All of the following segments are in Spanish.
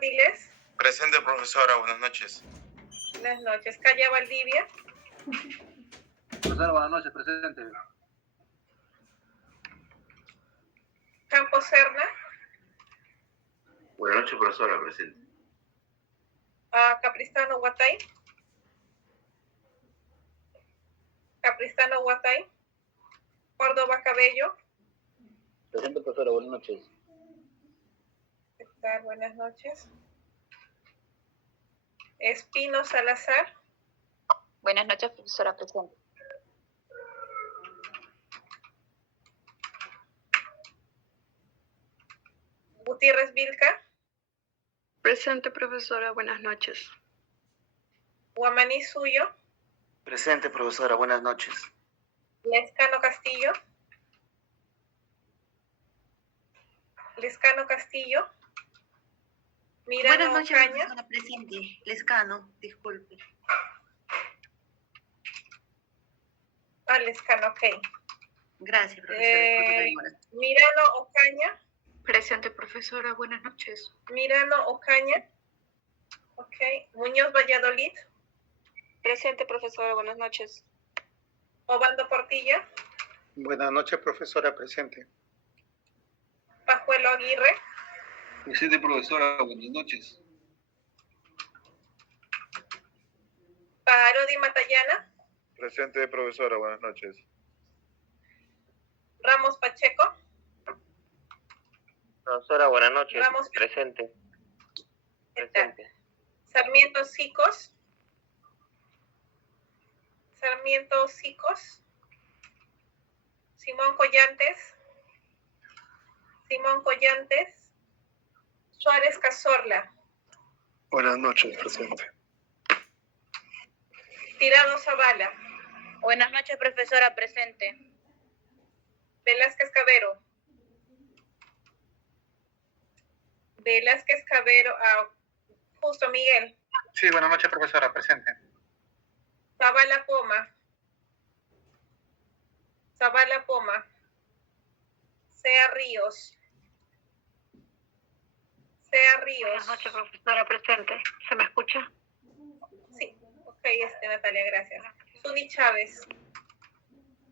Diles. Presente, profesora. Buenas noches. Buenas noches. Calle Valdivia. Profesora, buenas noches. Presente. Campo Serna. Buenas noches, profesora. Presente. Capristano Huatay. Capristano Huatay. Córdoba Cabello. Presente, profesora. Buenas noches. ¿Qué tal? Buenas noches. Espino Salazar. Buenas noches, profesora. Presente. Gutiérrez Vilca. Presente, profesora. Buenas noches. Guamaní Suyo. Presente, profesora. Buenas noches. Lescano Castillo. Lescano Castillo. Mirano Buenas noches, Ocaña. profesora. Presente. Lescano, disculpe. Lescano, ok. Gracias, profesora. Disculpe la demora. Mirano Ocaña. Presente, profesora. Buenas noches. Mirano Ocaña. Ok. Muñoz Valladolid. Presente, profesora. Buenas noches. Obando Portilla. Buenas noches, profesora. Presente. Pajuelo Aguirre. Presente, profesora. Buenas noches. Parodi Matallana. Presente, profesora. Buenas noches. Ramos Pacheco. Profesora, buenas noches. Ramos. Presente. ¿Qué tal? Presente. Sarmiento Sicos. Sarmiento Sicos. Simón Collantes. Simón Collantes. Suárez Cazorla. Buenas noches, presente. Tirado Zavala. Buenas noches, profesora. Presente. Velázquez Cabero. Velázquez Cabero. Justo Miguel. Sí, buenas noches, profesora. Presente. Zavala Poma. Zavala Poma. Sea Ríos. Sea Ríos. Buenas noches, profesora. Presente. ¿Se me escucha? Sí, ok, Natalia, gracias. Suni Chávez.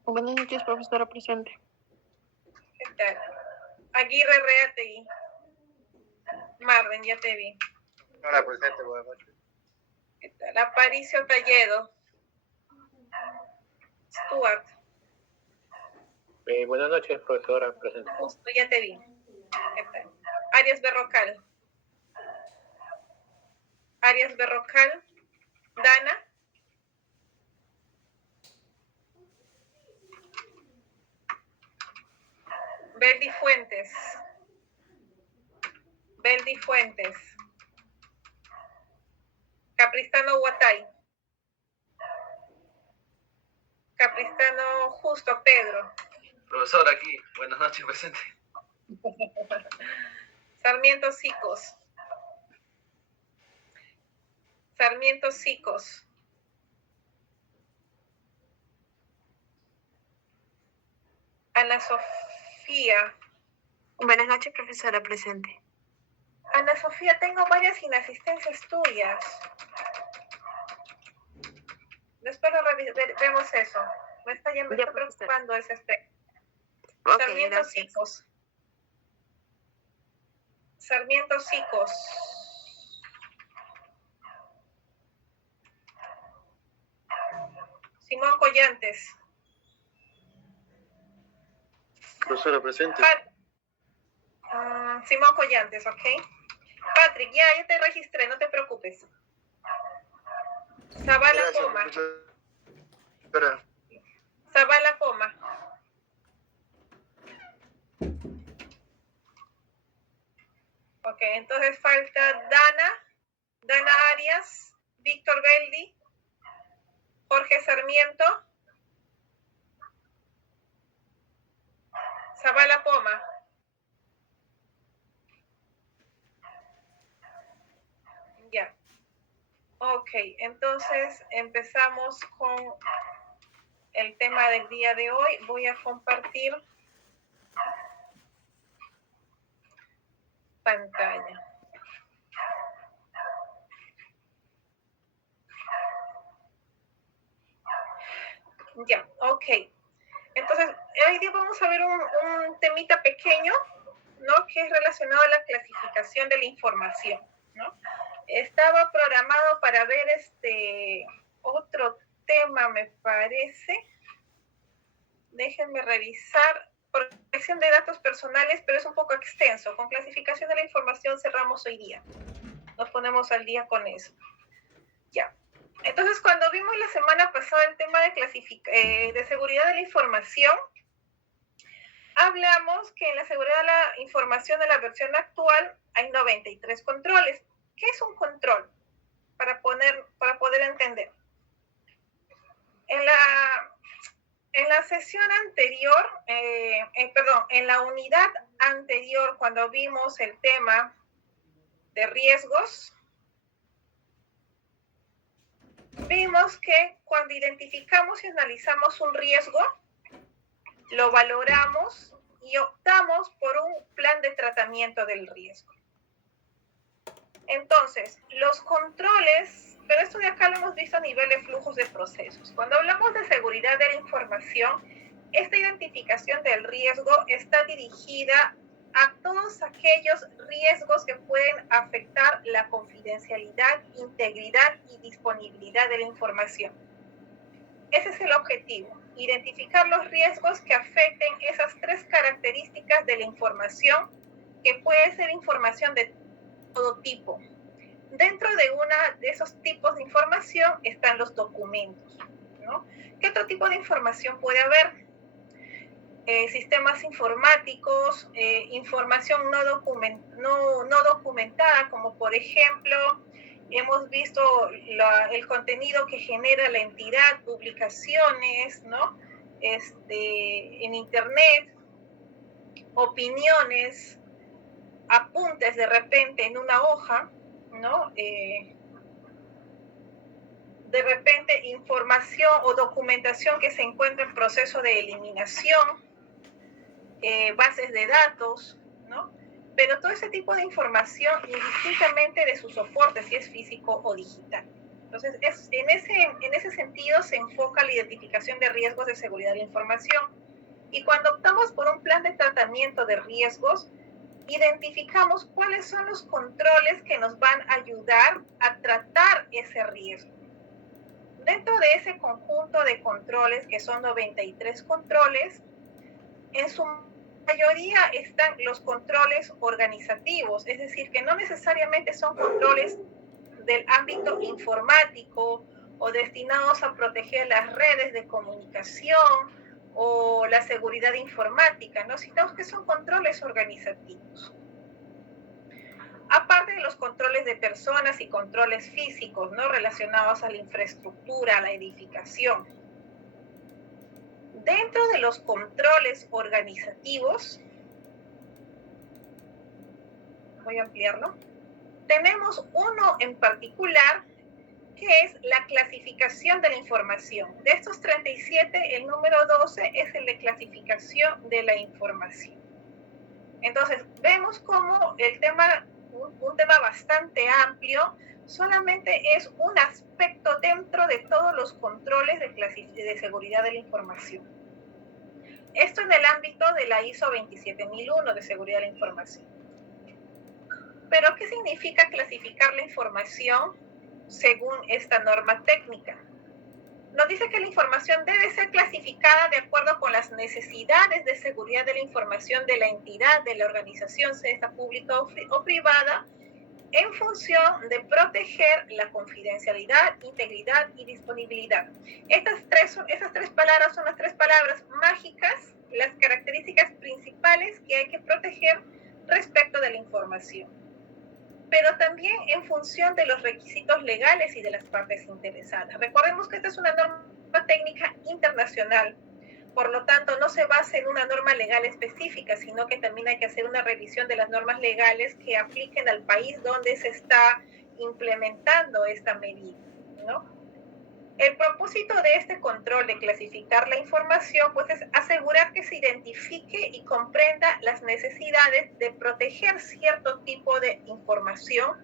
Buenas noches, profesora. Presente. ¿Qué tal? Aguirre Reategui. Marden, ya te vi. Hola, presente. Buenas noches. ¿Qué tal? Aparicio Talledo. Stuart. Buenas noches, profesora. Presente. Justo, ya te vi. ¿Qué tal? Arias Berrocal. Arias Berrocal. Dana. Beldi Fuentes. Beldi Fuentes. Capristano Huatay. Capristano Justo Pedro. Profesora, aquí. Buenas noches, presente. Sarmiento Sicos. Sarmiento Sicos. Ana Sofía. Buenas noches, profesora. Presente. Ana Sofía, tengo varias inasistencias tuyas. Después vemos eso. Me está preocupando ese aspecto. Ok, Sarmiento gracias. Sicos. Sarmiento Sicos. Simón Collantes. Profesora, presente. Simón Collantes, ¿ok? Patrick, ya te registré, no te preocupes. Zavala Poma. Espera. Zavala Poma. Ok, entonces falta Dana Arias, Víctor Beldi, Jorge Sarmiento, Zavala Poma. Ya. Ok, entonces empezamos con el tema del día de hoy. Voy a compartir pantalla. Ya, ok. Entonces, hoy día vamos a ver un temita pequeño, ¿no? Que es relacionado a la clasificación de la información, ¿no? Estaba programado para ver otro tema, me parece. Déjenme revisar. Protección de datos personales, pero es un poco extenso. Con clasificación de la información cerramos hoy día. Nos ponemos al día con eso. Ya. Entonces, cuando vimos la semana pasada el tema de seguridad de la información, hablamos que en la seguridad de la información de la versión actual hay 93 controles. ¿Qué es un control? Para poder entender. En la sesión anterior, en la unidad anterior, cuando vimos el tema de riesgos, vimos que cuando identificamos y analizamos un riesgo, lo valoramos y optamos por un plan de tratamiento del riesgo. Entonces, los controles, pero esto de acá lo hemos visto a nivel de flujos de procesos. Cuando hablamos de seguridad de la información, esta identificación del riesgo está dirigida a todos aquellos riesgos que pueden afectar la confidencialidad, integridad y disponibilidad de la información. Ese es el objetivo, identificar los riesgos que afecten esas tres características de la información, que puede ser información de todo tipo. Dentro de una de esos tipos de información están los documentos, ¿no? ¿Qué otro tipo de información puede haber? Sistemas informáticos, información no documentada, como por ejemplo, hemos visto el contenido que genera la entidad, publicaciones, ¿no? En internet, opiniones, apuntes de repente en una hoja, ¿no? De repente información o documentación que se encuentra en proceso de eliminación, bases de datos, ¿no? Pero todo ese tipo de información, indistintamente de su soporte, si es físico o digital. Entonces, en ese sentido se enfoca la identificación de riesgos de seguridad de la información. Y cuando optamos por un plan de tratamiento de riesgos, identificamos cuáles son los controles que nos van a ayudar a tratar ese riesgo. Dentro de ese conjunto de controles, que son 93 controles, en su mayoría están los controles organizativos, es decir, que no necesariamente son controles del ámbito informático o destinados a proteger las redes de comunicación o la seguridad informática, ¿no? Sino que son controles organizativos. Aparte de los controles de personas y controles físicos, ¿no? Relacionados a la infraestructura, a la edificación. Dentro de los controles organizativos, voy a ampliarlo, tenemos uno en particular que es la clasificación de la información. De estos 37, el número 12 es el de clasificación de la información. Entonces, vemos como el tema, un tema bastante amplio, solamente es un aspecto dentro de todos los controles de seguridad de la información. Esto en el ámbito de la ISO 27001 de seguridad de la información. Pero, ¿qué significa clasificar la información según esta norma técnica? Nos dice que la información debe ser clasificada de acuerdo con las necesidades de seguridad de la información de la entidad, de la organización, sea esta pública o privada, en función de proteger la confidencialidad, integridad y disponibilidad. Esas tres palabras son las tres palabras mágicas, las características principales que hay que proteger respecto de la información. Pero también en función de los requisitos legales y de las partes interesadas. Recordemos que esta es una norma técnica internacional, por lo tanto no se basa en una norma legal específica, sino que también hay que hacer una revisión de las normas legales que apliquen al país donde se está implementando esta medida, ¿no? El propósito de este control de clasificar la información, pues, es asegurar que se identifique y comprenda las necesidades de proteger cierto tipo de información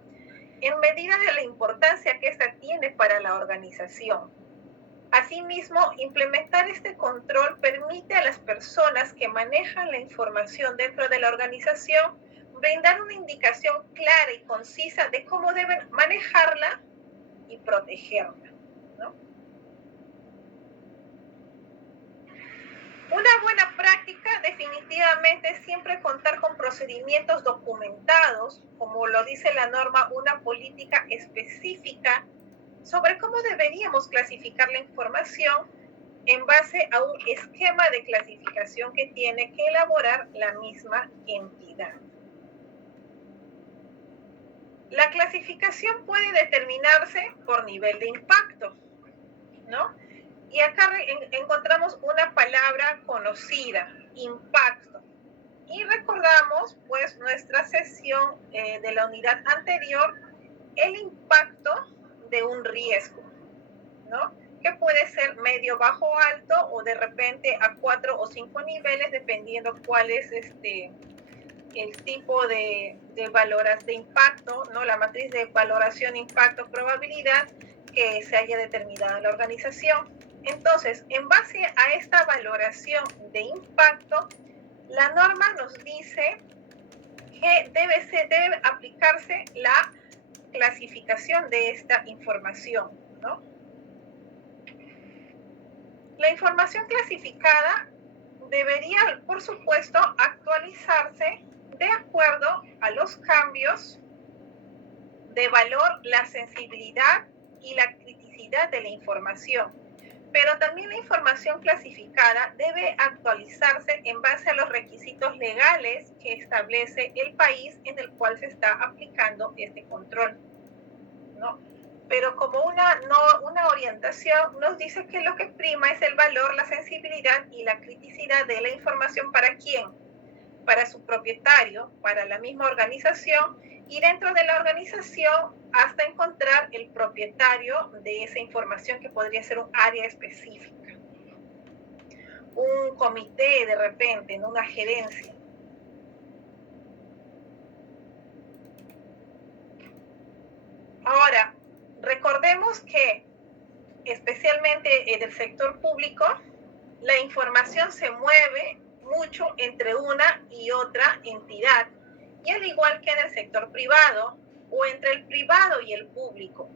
en medida de la importancia que ésta tiene para la organización. Asimismo, implementar este control permite a las personas que manejan la información dentro de la organización brindar una indicación clara y concisa de cómo deben manejarla y protegerla, ¿no? Una buena práctica definitivamente es siempre contar con procedimientos documentados, como lo dice la norma, una política específica sobre cómo deberíamos clasificar la información en base a un esquema de clasificación que tiene que elaborar la misma entidad. La clasificación puede determinarse por nivel de impacto, ¿no? Y acá encontramos una palabra conocida, impacto. Y recordamos, pues, nuestra sesión de la unidad anterior, el impacto de un riesgo, ¿no? Que puede ser medio, bajo, alto o de repente a 4 o 5 niveles, dependiendo cuál es el tipo de valoras de impacto, ¿no? La matriz de valoración, impacto, probabilidad que se haya determinado en la organización. Entonces, en base a esta valoración de impacto, la norma nos dice que debe aplicarse la clasificación de esta información, ¿no? La información clasificada debería, por supuesto, actualizarse de acuerdo a los cambios de valor, la sensibilidad y la criticidad de la información. Pero también la información clasificada debe actualizarse en base a los requisitos legales que establece el país en el cual se está aplicando este control, ¿no? Pero como una orientación nos dice que lo que prima es el valor, la sensibilidad y la criticidad de la información. ¿Para quién? Para su propietario, para la misma organización y dentro de la organización hasta encontrar el propietario de esa información, que podría ser un área específica, un comité de repente, en una gerencia. Ahora, recordemos que especialmente en el sector público, la información se mueve mucho entre una y otra entidad, y al igual que en el sector privado o entre el privado y el público.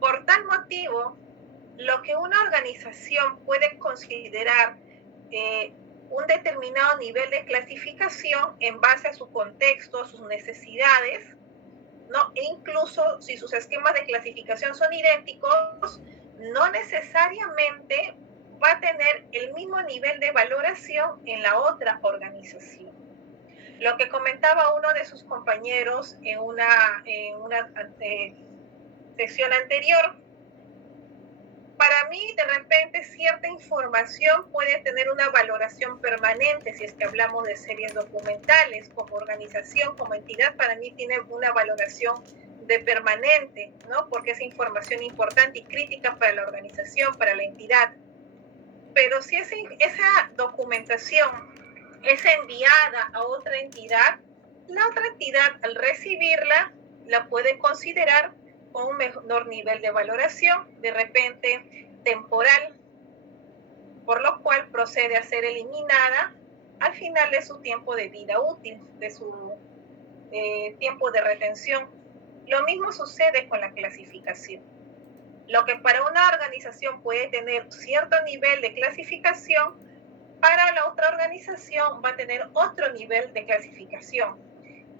Por tal motivo, lo que una organización puede considerar un determinado nivel de clasificación en base a su contexto, sus necesidades, ¿no? E incluso si sus esquemas de clasificación son idénticos, no necesariamente va a tener el mismo nivel de valoración en la otra organización. Lo que comentaba uno de sus compañeros en una sesión anterior, para mí de repente cierta información puede tener una valoración permanente. Si es que hablamos de series documentales, como organización, como entidad, para mí tiene una valoración de permanente, ¿no? Porque es información importante y crítica para la organización, para la entidad. Pero si esa documentación es enviada a otra entidad, la otra entidad al recibirla la puede considerar con un menor nivel de valoración, de repente temporal, por lo cual procede a ser eliminada al final de su tiempo de vida útil, de su tiempo de retención. Lo mismo sucede con la clasificación. Lo que para una organización puede tener cierto nivel de clasificación, para la otra organización va a tener otro nivel de clasificación.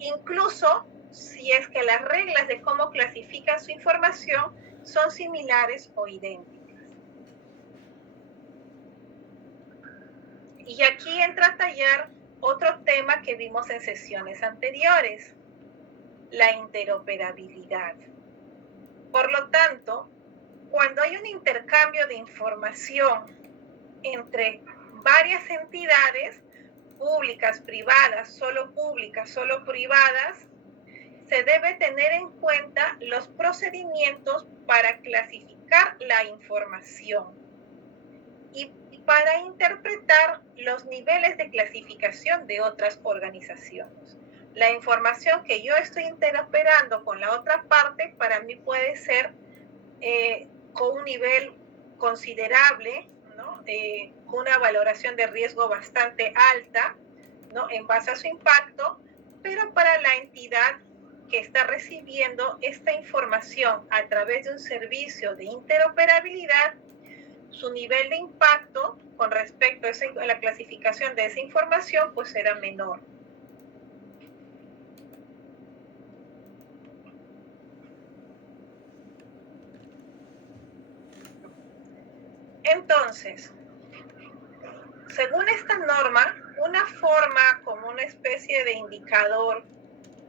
Incluso si es que las reglas de cómo clasifican su información son similares o idénticas. Y aquí entra a tallar otro tema que vimos en sesiones anteriores, la interoperabilidad. Por lo tanto, cuando hay un intercambio de información entre varias entidades, públicas, privadas, solo privadas, se debe tener en cuenta los procedimientos para clasificar la información y para interpretar los niveles de clasificación de otras organizaciones. La información que yo estoy interoperando con la otra parte, para mí puede ser con un nivel considerable, ¿no? Una valoración de riesgo bastante alta, ¿no? En base a su impacto, pero para la entidad que está recibiendo esta información a través de un servicio de interoperabilidad, su nivel de impacto con respecto a la clasificación de esa información pues será menor. Entonces, según esta norma, una forma como una especie de indicador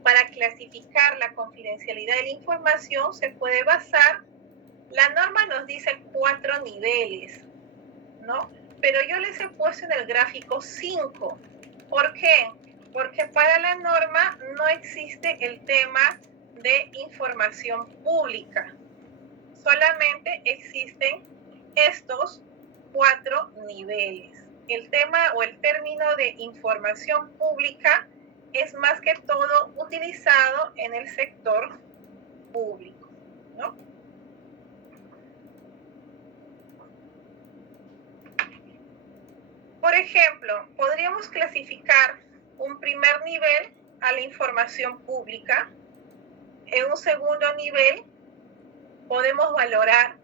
para clasificar la confidencialidad de la información se puede basar, la norma nos dice 4 niveles, ¿no? Pero yo les he puesto en el gráfico 5. ¿Por qué? Porque para la norma no existe el tema de información pública. Solamente existen estos 4 niveles. El tema o el término de información pública es más que todo utilizado en el sector público, ¿no? Por ejemplo, podríamos clasificar un primer nivel a la información pública. En un segundo nivel podemos valorar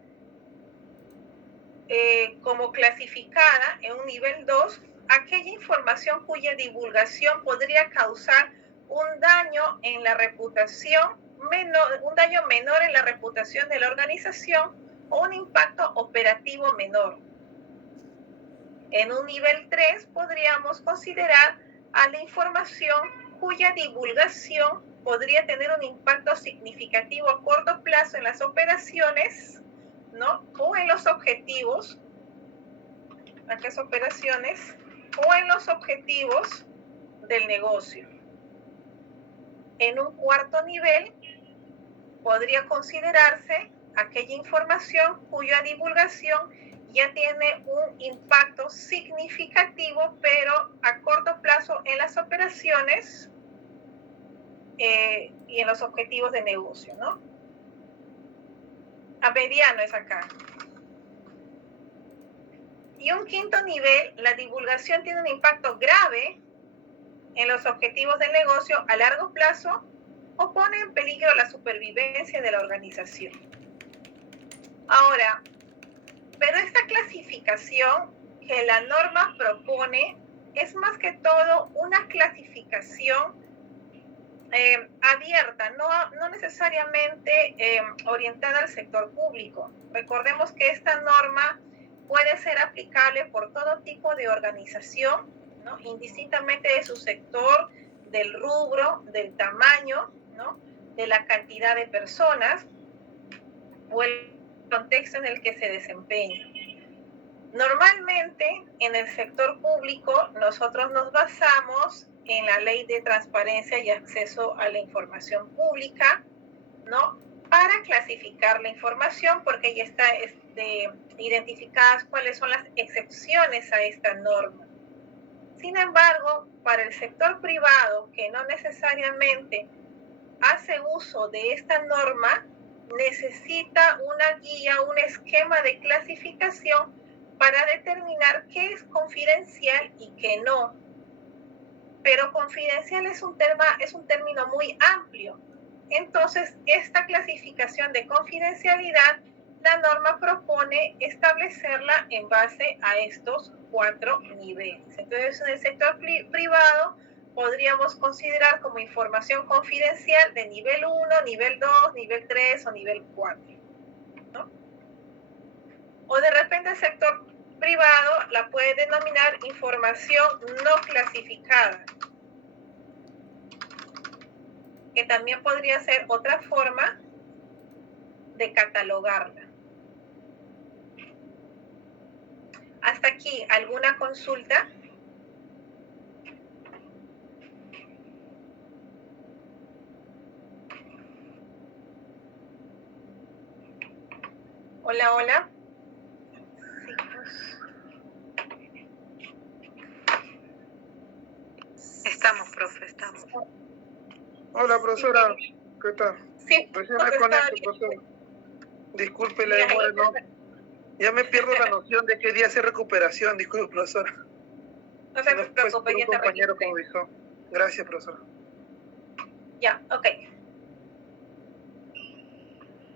como clasificada en un nivel 2 aquella información cuya divulgación podría causar un daño en la reputación, un daño menor en la reputación de la organización o un impacto operativo menor. En un nivel 3 podríamos considerar a la información cuya divulgación podría tener un impacto significativo a corto plazo en las operaciones, ¿no? O en los objetivos, aquellas operaciones, o en los objetivos del negocio. En un cuarto nivel podría considerarse aquella información cuya divulgación ya tiene un impacto significativo, pero a corto plazo en las operaciones y en los objetivos de negocio, ¿no? A mediano es acá. Y un quinto nivel, la divulgación tiene un impacto grave en los objetivos del negocio a largo plazo o pone en peligro la supervivencia de la organización. Ahora, pero esta clasificación que la norma propone es más que todo una clasificación abierta, no necesariamente orientada al sector público. Recordemos que esta norma puede ser aplicable por todo tipo de organización, ¿no? Indistintamente de su sector, del rubro, del tamaño, ¿no? De la cantidad de personas o el contexto en el que se desempeña. Normalmente, en el sector público, nosotros nos basamos en la Ley de Transparencia y Acceso a la Información Pública, ¿no? Para clasificar la información, porque ya está identificadas cuáles son las excepciones a esta norma. Sin embargo, para el sector privado, que no necesariamente hace uso de esta norma, necesita una guía, un esquema de clasificación para determinar qué es confidencial y qué no. Pero confidencial es un término muy amplio. Entonces, esta clasificación de confidencialidad, la norma propone establecerla en base a estos 4 niveles. Entonces, en el sector privado podríamos considerar como información confidencial de nivel 1, nivel 2, nivel 3 o nivel 4, ¿no? O de repente el sector privado la puede denominar información no clasificada, que también podría ser otra forma de catalogarla. Hasta aquí, ¿alguna consulta? Hola, hola. Estamos, profe, estamos. Hola, profesora. ¿Qué tal? Sí, Recién me conecto, profesora. Disculpe la demora, ¿no? Ya me pierdo la noción de qué día hace recuperación. Disculpe, profesora. No se No fue preocupe, un ya te compañero registré. como dijo. Gracias, profesora. Ya, ok.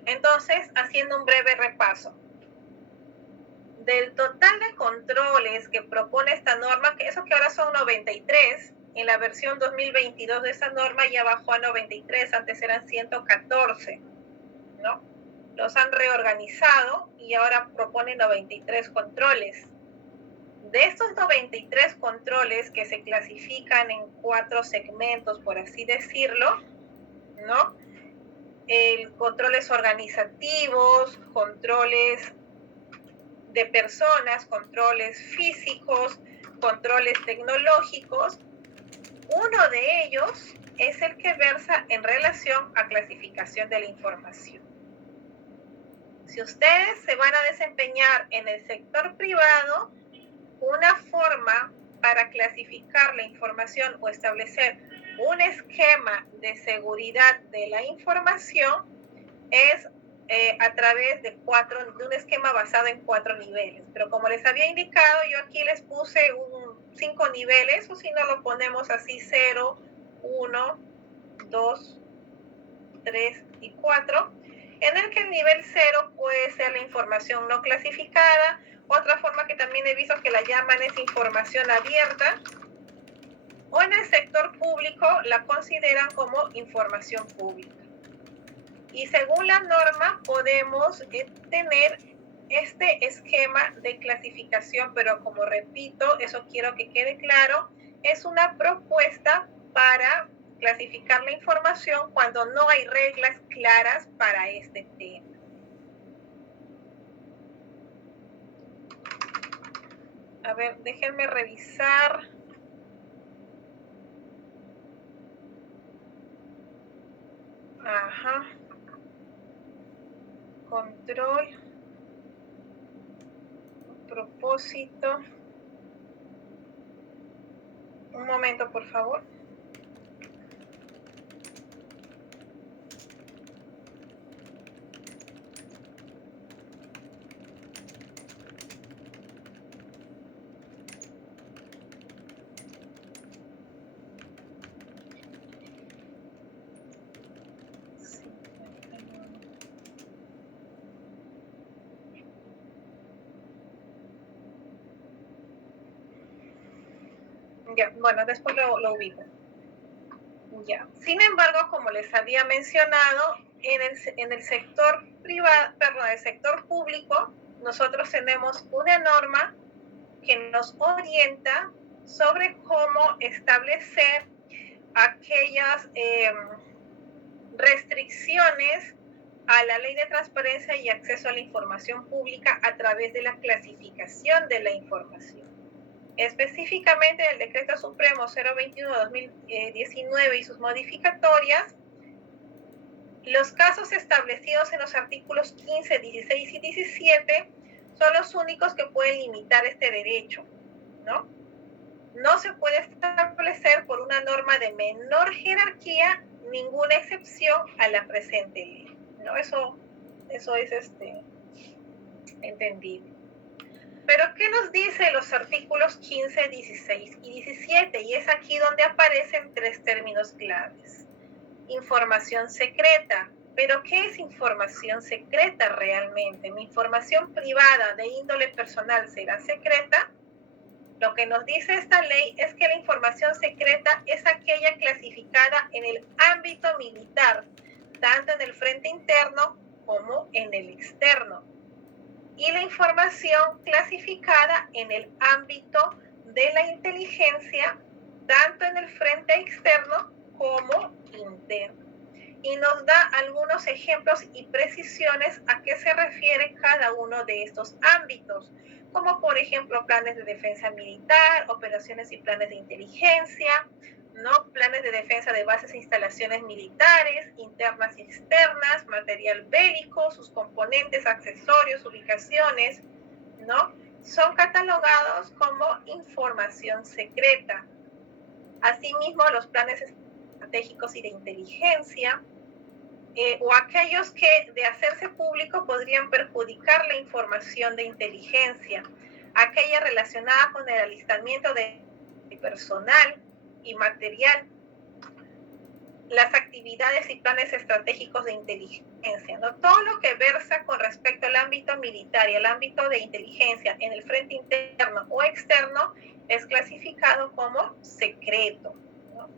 Entonces, haciendo un breve repaso. Del total de controles que propone esta norma, que eso que ahora son 93, en la versión 2022 de esta norma ya bajó a 93, antes eran 114, ¿no? Los han reorganizado y ahora propone 93 controles. De estos 93 controles que se clasifican en 4 segmentos, por así decirlo, ¿no? Controles organizativos, controles de personas, controles físicos, controles tecnológicos. Uno de ellos es el que versa en relación a clasificación de la información. Si ustedes se van a desempeñar en el sector privado, una forma para clasificar la información o establecer un esquema de seguridad de la información es a través de un esquema basado en 4 niveles. Pero como les había indicado, yo aquí les puse 5 niveles, o si no lo ponemos así, 0, 1, 2, 3 y 4, en el que el nivel 0 puede ser la información no clasificada. Otra forma que también he visto que la llaman es información abierta, o en el sector público la consideran como información pública. Y según la norma podemos tener este esquema de clasificación, pero como repito, eso quiero que quede claro, es una propuesta para clasificar la información cuando no hay reglas claras para este tema. A ver, déjenme revisar. Ajá. Control. Propósito. Un momento, por favor. Ya, bueno, después lo ubico. Ya. Sin embargo, como les había mencionado, en el sector privado, perdón, el sector público, nosotros tenemos una norma que nos orienta sobre cómo establecer aquellas restricciones a la Ley de Transparencia y Acceso a la Información Pública a través de la clasificación de la información. Específicamente el Decreto Supremo 021-2019 y sus modificatorias, los casos establecidos en los artículos 15, 16 y 17 son los únicos que pueden limitar este derecho, ¿no? No se puede establecer por una norma de menor jerarquía ninguna excepción a la presente ley, ¿no? Eso es entendible. Pero ¿qué nos dicen los artículos 15, 16 y 17? Y es aquí donde aparecen 3 términos claves. Información secreta. ¿Pero qué es información secreta realmente? ¿Mi información privada de índole personal será secreta? Lo que nos dice esta ley es que la información secreta es aquella clasificada en el ámbito militar, tanto en el frente interno como en el externo. Y la información clasificada en el ámbito de la inteligencia, tanto en el frente externo como interno. Y nos da algunos ejemplos y precisiones a qué se refiere cada uno de estos ámbitos, como por ejemplo planes de defensa militar, operaciones y planes de inteligencia, ¿no? Planes de defensa de bases e instalaciones militares, internas y externas, material bélico, sus componentes, accesorios, ubicaciones, ¿no? Son catalogados como información secreta. Asimismo, los planes estratégicos y de inteligencia, o aquellos que de hacerse público podrían perjudicar la información de inteligencia, aquella relacionada con el alistamiento de personal y material, las actividades y planes estratégicos de inteligencia, ¿no? Todo lo que versa con respecto al ámbito militar y al ámbito de inteligencia en el frente interno o externo es clasificado como secreto, ¿no?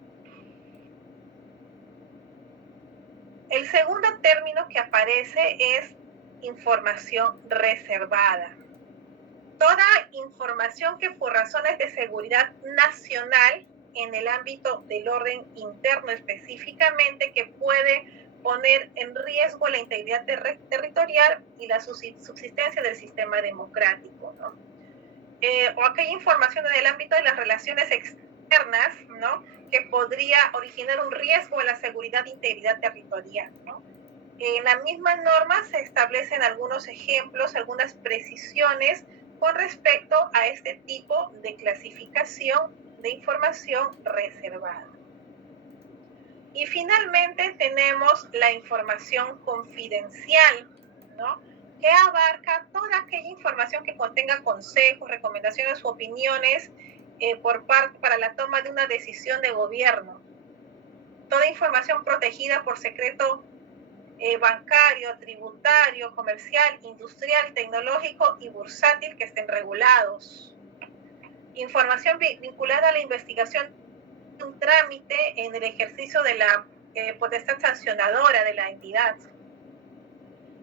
El segundo término que aparece es información reservada. Toda información que por razones de seguridad nacional en el ámbito del orden interno específicamente, que puede poner en riesgo la integridad territorial y la subsistencia del sistema democrático, ¿no? O aquella información en el ámbito de las relaciones externas, ¿no? Que podría originar un riesgo a la seguridad e integridad territorial, ¿no? En la misma norma se establecen algunos ejemplos, algunas precisiones con respecto a este tipo de clasificación de información reservada. Y finalmente tenemos la información confidencial, ¿no? Que abarca toda aquella información que contenga consejos, recomendaciones u opiniones para la toma de una decisión de gobierno. Toda información protegida por secreto bancario, tributario, comercial, industrial, tecnológico y bursátil que estén regulados. Información vinculada a la investigación de un trámite en el ejercicio de la potestad sancionadora de la entidad.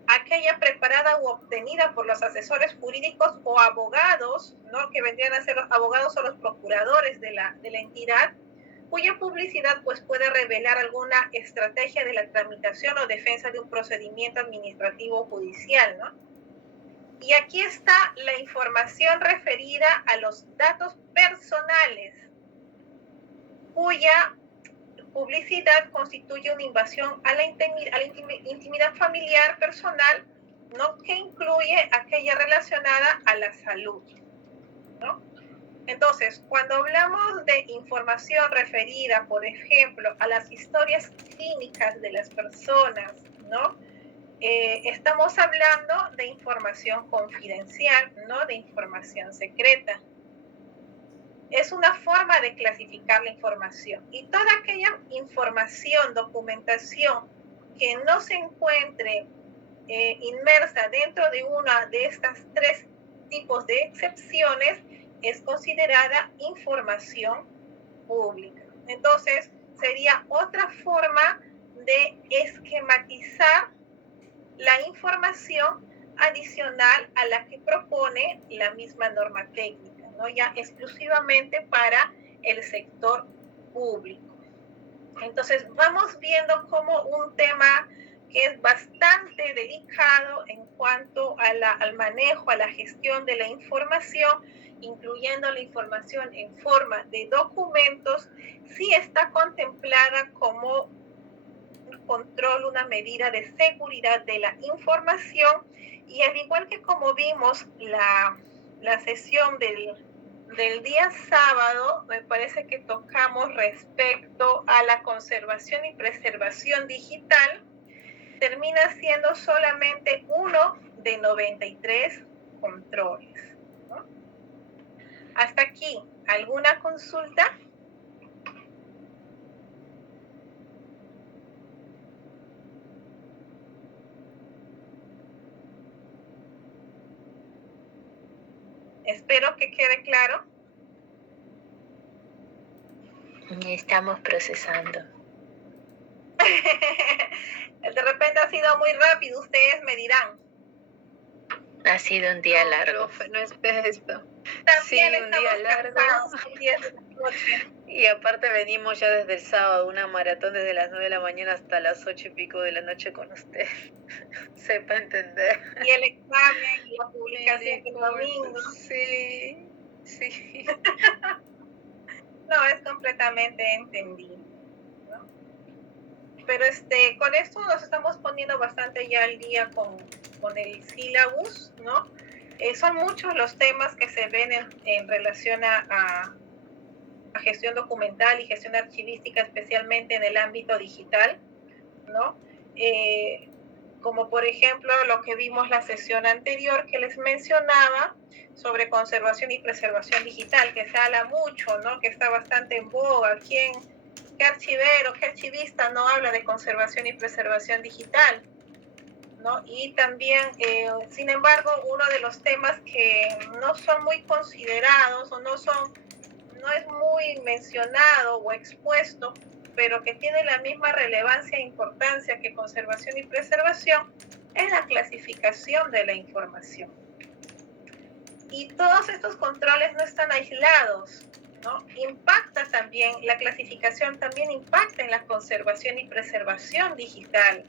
Aquella preparada u obtenida por los asesores jurídicos o abogados, ¿no? Que vendrían a ser los abogados o los procuradores de la entidad, cuya publicidad pues puede revelar alguna estrategia de la tramitación o defensa de un procedimiento administrativo o judicial, ¿no? Y aquí está la información referida a los datos personales, cuya publicidad constituye una invasión a la intimidad familiar personal, ¿no? Que incluye aquella relacionada a la salud, ¿no? Entonces, cuando hablamos de información referida, por ejemplo, a las historias clínicas de las personas, ¿no? Estamos hablando de información confidencial, no de información secreta. Es una forma de clasificar la información. Y toda aquella información, documentación que no se encuentre inmersa dentro de una de estas tres tipos de excepciones es considerada información pública. Entonces, sería otra forma de esquematizar la información adicional a la que propone la misma norma técnica, ¿no? Ya exclusivamente para el sector público. Entonces, vamos viendo como un tema que es bastante delicado en cuanto a al manejo, a la gestión de la información, incluyendo la información en forma de documentos, sí está contemplada como control, una medida de seguridad de la información, y al igual que como vimos la sesión del día sábado, me parece que tocamos respecto a la conservación y preservación digital, termina siendo solamente uno de 93 controles, ¿no? Hasta aquí, ¿alguna consulta? Espero que quede claro. Estamos procesando. De repente ha sido muy rápido, ustedes me dirán. Ha sido un día largo. Profe, no es esto. También sí, un día largo. Son 10 de la noche. Y aparte venimos ya desde el sábado, una maratón desde las 9 de la mañana hasta las 8 y pico de la noche con usted. Sepa entender. Y el examen y la publicación el domingo. Sí, sí. No, es completamente entendible, ¿no? Pero con esto nos estamos poniendo bastante ya al día con el sílabus, ¿no? Son muchos los temas que se ven en relación a gestión documental y gestión archivística, especialmente en el ámbito digital, ¿no? como por ejemplo lo que vimos la sesión anterior que les mencionaba sobre conservación y preservación digital, que se habla mucho, ¿no? Que está bastante en boga. ¿Qué archivero, qué archivista no habla de conservación y preservación digital? ¿No? Y también, sin embargo, uno de los temas que no son muy considerados o no es muy mencionado o expuesto, pero que tiene la misma relevancia e importancia que conservación y preservación, es la clasificación de la información. Y todos estos controles no están aislados, ¿no? Impacta también, la clasificación también impacta en la conservación y preservación digital,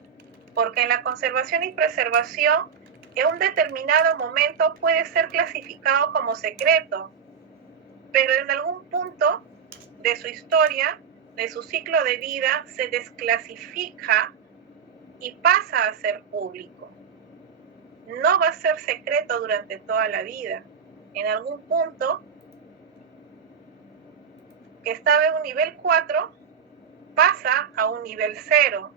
porque en la conservación y preservación, en un determinado momento puede ser clasificado como secreto, pero en algún punto de su historia, de su ciclo de vida, se desclasifica y pasa a ser público. No va a ser secreto durante toda la vida. En algún punto, que estaba en un nivel 4, pasa a un nivel 0.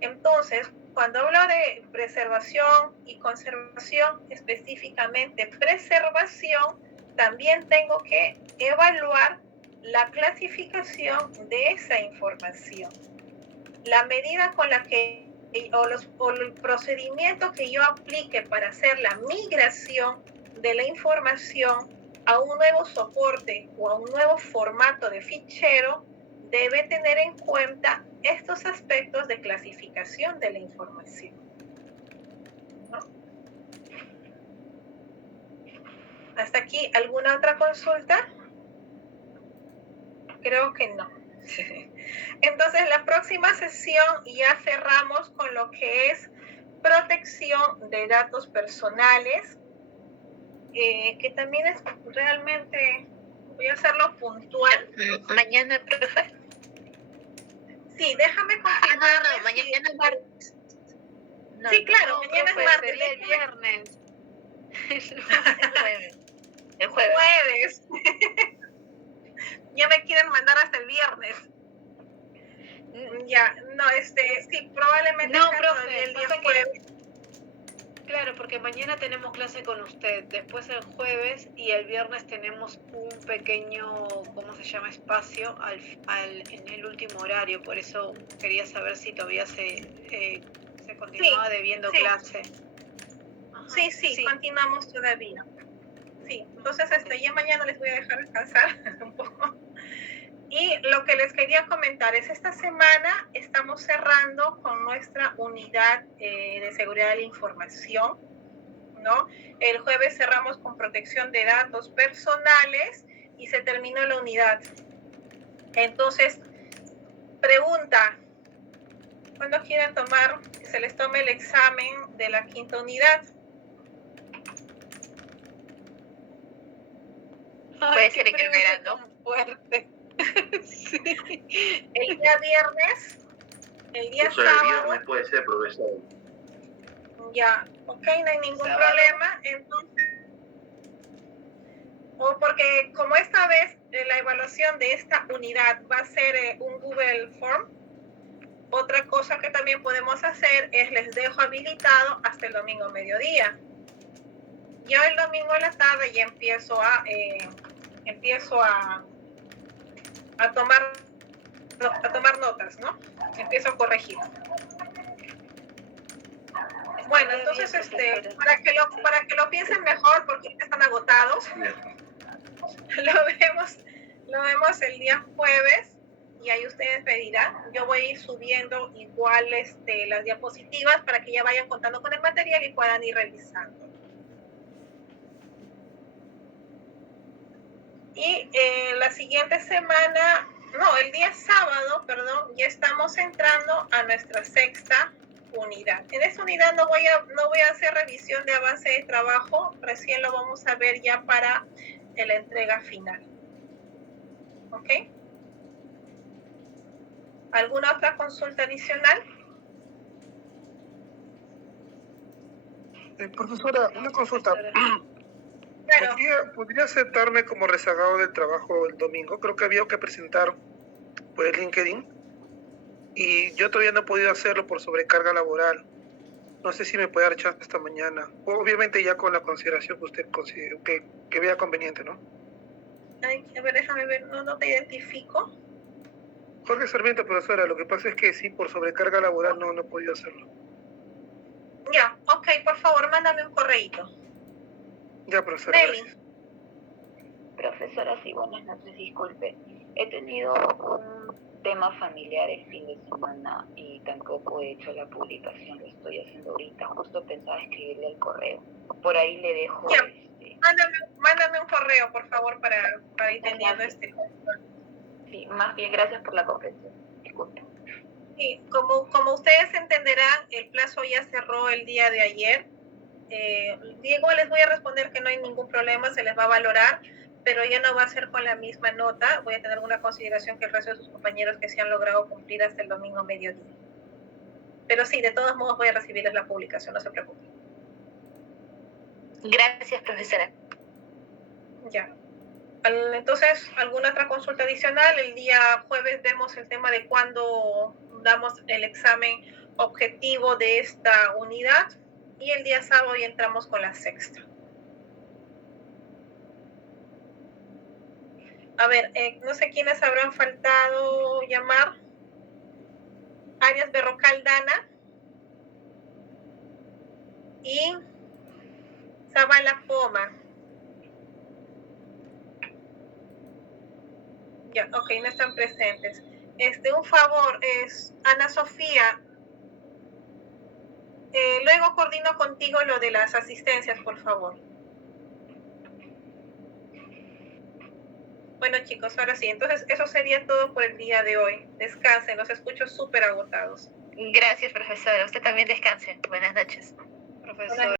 Entonces, cuando hablo de preservación y conservación, específicamente preservación, también tengo que evaluar la clasificación de esa información. La medida con la que, o el procedimiento que yo aplique para hacer la migración de la información a un nuevo soporte o a un nuevo formato de fichero, debe tener en cuenta estos aspectos de clasificación de la información, ¿no? ¿Hasta aquí alguna otra consulta? Creo que no. Entonces, la próxima sesión ya cerramos con lo que es protección de datos personales, que también es realmente, voy a hacerlo puntual. Mañana, profe. Sí, déjame confirmar. No, mañana es martes. No, sí, claro, no, mañana profe, es martes. sería el viernes. El jueves. Ya me quieren mandar hasta el viernes. Ya, no, sí, probablemente No, sea profe, todavía el día pasa que- jueves. Claro, porque mañana tenemos clase con usted, después el jueves y el viernes tenemos un pequeño, ¿cómo se llama? Espacio en el último horario, por eso quería saber si todavía se continuaba debiendo sí. clase. Ajá, Sí, continuamos todavía. Sí, entonces ya mañana les voy a dejar descansar un poco. Y lo que les quería comentar es, esta semana estamos cerrando con nuestra unidad de seguridad de la información, ¿no? El jueves cerramos con protección de datos personales y se terminó la unidad. Entonces, pregunta, ¿cuándo quieren que se les tome el examen de la 5ª unidad? Puede ser en el verano. Fuerte. Sí. El día viernes, el día Eso el sábado. viernes puede ser, profesor. Ya, ok, no hay ningún problema. Entonces, porque como esta vez la evaluación de esta unidad va a ser un Google Form, otra cosa que también podemos hacer es les dejo habilitado hasta el domingo mediodía. Yo el domingo a la tarde ya empiezo a tomar notas, ¿no? Empiezo a corregir. Bueno, entonces para que lo piensen mejor, porque están agotados, lo vemos el día jueves y ahí ustedes me dirán. Yo voy a ir subiendo igual las diapositivas para que ya vayan contando con el material y puedan ir revisando. Y la siguiente semana, el día sábado, perdón, ya estamos entrando a nuestra 6ª unidad. En esta unidad no voy a hacer revisión de avance de trabajo, recién lo vamos a ver ya para la entrega final. ¿Ok? ¿Alguna otra consulta adicional? Profesora, una consulta. Claro. ¿Podría aceptarme como rezagado del trabajo el domingo? Creo que había que presentar por el LinkedIn. y yo todavía no he podido hacerlo por sobrecarga laboral. No sé si me puede dar chance esta mañana. Obviamente ya con la consideración que usted considere, que vea conveniente, ¿no? Ay, a ver, déjame ver, no te identifico. Jorge Sarmiento, profesora, lo que pasa es que sí, por sobrecarga laboral no he podido hacerlo. Ya, ok, por favor, mándame un correíto. Ya, profesora, Nelly. gracias. Profesora, sí, buenas noches, disculpe. He tenido un tema familiar el fin de semana y tampoco he hecho la publicación, lo estoy haciendo ahorita. Justo pensaba escribirle el correo. Por ahí le dejo. Ya. Mándame un correo, por favor, para ir teniendo Sí, más bien gracias por la comprensión. Disculpe. Sí, como ustedes entenderán, el plazo ya cerró el día de ayer. Diego, les voy a responder que no hay ningún problema, se les va a valorar, pero ya no va a ser con la misma nota. Voy a tener alguna consideración que el resto de sus compañeros que se han logrado cumplir hasta el domingo mediodía. Pero sí, de todos modos voy a recibirles la publicación, no se preocupen. Gracias, profesora. Ya. Entonces, ¿alguna otra consulta adicional? El día jueves vemos el tema de cuándo damos el examen objetivo de esta unidad y el día sábado ya entramos con la sexta. A ver, no sé quiénes habrán faltado llamar. Arias Berrocal Dana y Zavala Poma. Ya, ok, no están presentes. Un favor, es Ana Sofía. Luego coordino contigo lo de las asistencias, por favor. Bueno, chicos, ahora sí. Entonces, eso sería todo por el día de hoy. Descansen, los escucho súper agotados. Gracias, profesora. Usted también descanse. Buenas noches. Profesora.